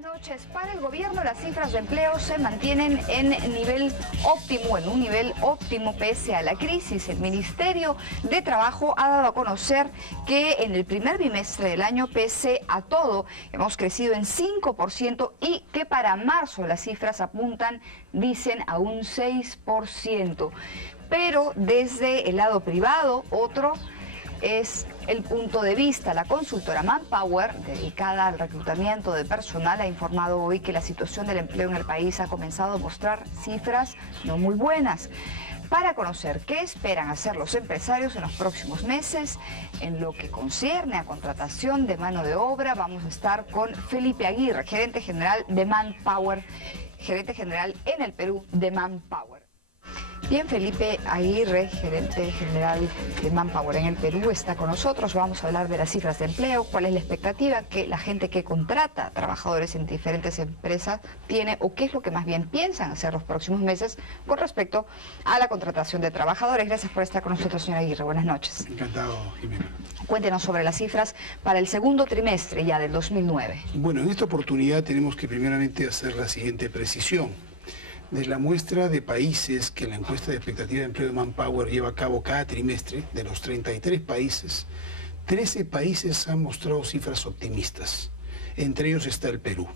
Noches. Para el gobierno, las cifras de empleo se mantienen en un nivel óptimo pese a la crisis. El Ministerio de Trabajo ha dado a conocer que en el primer bimestre del año, pese a todo, hemos crecido en 5% y que para marzo las cifras apuntan, dicen, a un 6%. Pero desde el lado privado, otro es el punto de vista. La consultora Manpower, dedicada al reclutamiento de personal, ha informado hoy que la situación del empleo en el país ha comenzado a mostrar cifras no muy buenas. Para conocer qué esperan hacer los empresarios en los próximos meses, en lo que concierne a contratación de mano de obra, vamos a estar con Felipe Aguirre, gerente general de Manpower, gerente general en el Perú de Manpower. Bien, Felipe Aguirre, gerente general de Manpower en el Perú, está con nosotros. Vamos a hablar de las cifras de empleo, cuál es la expectativa que la gente que contrata trabajadores en diferentes empresas tiene o qué es lo que más bien piensan hacer los próximos meses con respecto a la contratación de trabajadores. Gracias por estar con nosotros, señor Aguirre. Buenas noches. Encantado, Jimena. Cuéntenos sobre las cifras para el segundo trimestre ya del 2009. Bueno, en esta oportunidad tenemos que primeramente hacer la siguiente precisión. De la muestra de países que la encuesta de expectativa de empleo de Manpower lleva a cabo cada trimestre, de los 33 países, 13 países han mostrado cifras optimistas. Entre ellos está el Perú.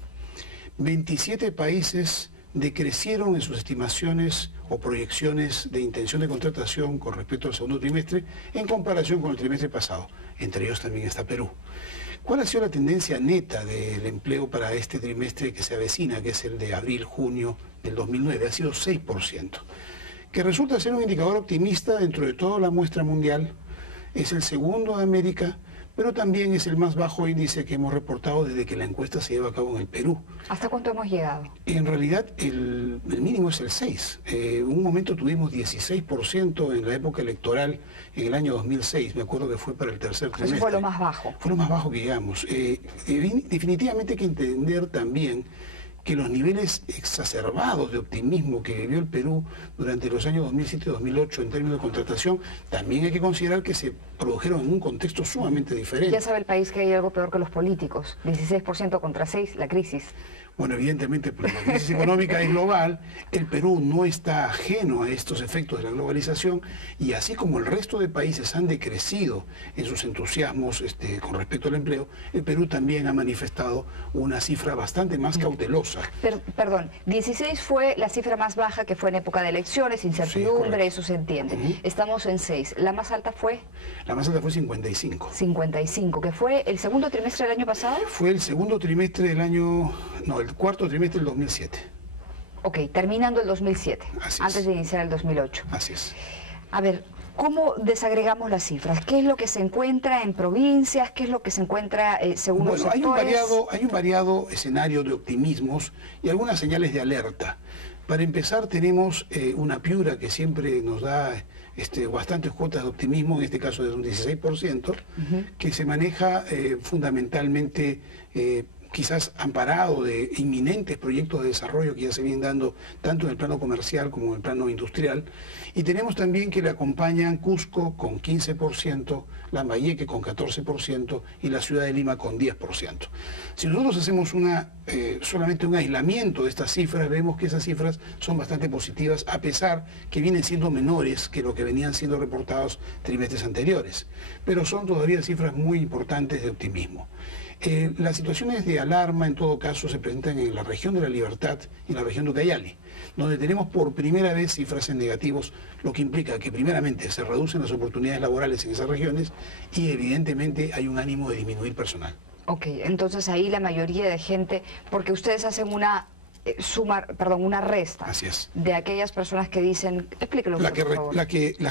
27 países decrecieron en sus estimaciones o proyecciones de intención de contratación con respecto al segundo trimestre en comparación con el trimestre pasado. Entre ellos también está Perú. ¿Cuál ha sido la tendencia neta del empleo para este trimestre que se avecina, que es el de abril-junio del 2009? Ha sido 6%, que resulta ser un indicador optimista dentro de toda la muestra mundial. Es el segundo de América, pero también es el más bajo índice que hemos reportado desde que la encuesta se lleva a cabo en el Perú. ¿Hasta cuánto hemos llegado? En realidad el mínimo es el 6. En un momento tuvimos 16% en la época electoral en el año 2006. Me acuerdo que fue para el tercer trimestre. Eso fue lo más bajo. Fue lo más bajo que llegamos. Definitivamente hay que entender también que los niveles exacerbados de optimismo que vivió el Perú durante los años 2007 y 2008 en términos de contratación, también hay que considerar que se produjeron en un contexto sumamente diferente. Ya sabe el país que hay algo peor que los políticos, 16% contra 6%, la crisis. Bueno, evidentemente, pues, la crisis económica es global, el Perú no está ajeno a estos efectos de la globalización y así como el resto de países han decrecido en sus entusiasmos con respecto al empleo, el Perú también ha manifestado una cifra bastante más cautelosa. Perdón, 16 fue la cifra más baja que fue en época de elecciones, incertidumbre, sí, eso se entiende. Estamos en 6. ¿La más alta fue? La más alta fue 55. 55, ¿que fue el segundo trimestre del año pasado? Fue el segundo trimestre del año... No, el cuarto trimestre del 2007. Ok, terminando el 2007, Así antes es. de iniciar el 2008. Así es. A ver, ¿cómo desagregamos las cifras? ¿Qué es lo que se encuentra en provincias? ¿Qué es lo que se encuentra según los sectores? Hay un variado escenario de optimismos y algunas señales de alerta. Para empezar, tenemos una Piura que siempre nos da bastantes cuotas de optimismo, en este caso de un 16%, que se maneja fundamentalmente quizás amparado de inminentes proyectos de desarrollo que ya se vienen dando tanto en el plano comercial como en el plano industrial. Y tenemos también que le acompañan Cusco con 15%, Lambayeque con 14% y la ciudad de Lima con 10%. Si nosotros hacemos solamente un aislamiento de estas cifras, vemos que esas cifras son bastante positivas, a pesar que vienen siendo menores que lo que venían siendo reportados trimestres anteriores. Pero son todavía cifras muy importantes de optimismo. Las situaciones de alarma, en todo caso, se presentan en la región de La Libertad y en la región de Ucayali, donde tenemos por primera vez cifras en negativos, lo que implica que primeramente se reducen las oportunidades laborales en esas regiones y evidentemente hay un ánimo de disminuir personal. Ok, entonces ahí la mayoría de gente, porque ustedes hacen una una resta. Así es. De aquellas personas que dicen, explíquelo usted, por favor. Las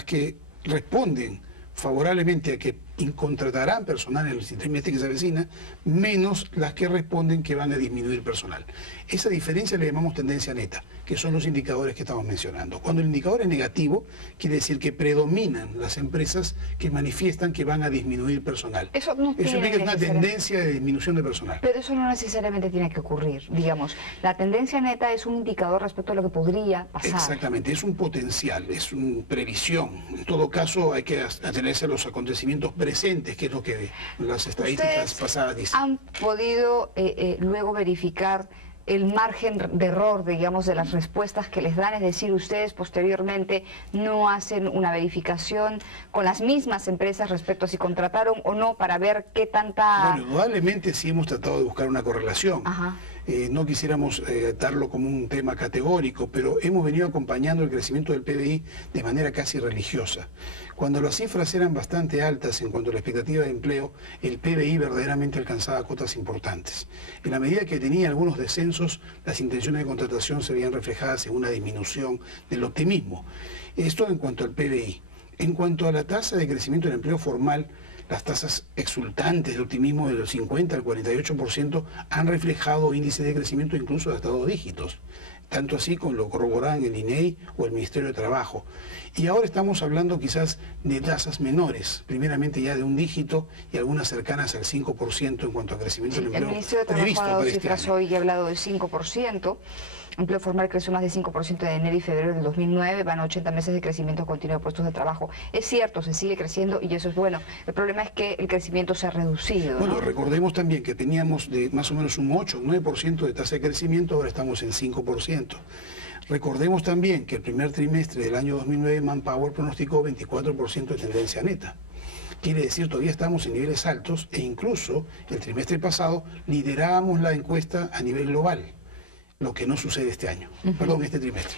que responden favorablemente a que contratarán personal en el trimestre que se avecina, menos las que responden que van a disminuir personal. Esa diferencia le llamamos tendencia neta, que son los indicadores que estamos mencionando. Cuando el indicador es negativo, quiere decir que predominan las empresas que manifiestan que van a disminuir personal. Eso implica una tendencia de disminución de personal. Pero eso no necesariamente tiene que ocurrir, digamos. La tendencia neta es un indicador respecto a lo que podría pasar. Exactamente, es un potencial, es una previsión. En todo caso hay que atenerse a los acontecimientos presentes, que es lo que las estadísticas pasadas dicen. ¿Han podido luego verificar el margen de error, digamos, de las respuestas que les dan? Es decir, ustedes posteriormente no hacen una verificación con las mismas empresas respecto a si contrataron o no para ver qué tanta... Bueno, indudablemente sí hemos tratado de buscar una correlación. Ajá. No quisiéramos darlo como un tema categórico, pero hemos venido acompañando el crecimiento del PBI de manera casi religiosa. Cuando las cifras eran bastante altas en cuanto a la expectativa de empleo, el PBI verdaderamente alcanzaba cotas importantes. En la medida que tenía algunos descensos, las intenciones de contratación se veían reflejadas en una disminución del optimismo. Esto en cuanto al PBI. En cuanto a la tasa de crecimiento del empleo formal, las tasas exultantes de optimismo de los 50 al 48% han reflejado índices de crecimiento incluso de hasta 2 dígitos. Tanto así como lo corroboran el INEI o el Ministerio de Trabajo. Y ahora estamos hablando quizás de tasas menores, primeramente ya de 1 dígito y algunas cercanas al 5% en cuanto a crecimiento del empleo. El Ministerio de Trabajo ha dado cifras hoy y ha hablado del 5%. Empleo formal creció más de 5% de enero y febrero del 2009, van a 80 meses de crecimiento continuo de puestos de trabajo. Es cierto, se sigue creciendo y eso es bueno. El problema es que el crecimiento se ha reducido, ¿no? Bueno, recordemos también que teníamos de más o menos un 8 o 9% de tasa de crecimiento, ahora estamos en 5%. Recordemos también que el primer trimestre del año 2009 Manpower pronosticó 24% de tendencia neta. Quiere decir, todavía estamos en niveles altos e incluso el trimestre pasado liderábamos la encuesta a nivel global, lo que no sucede este año, perdón, este trimestre.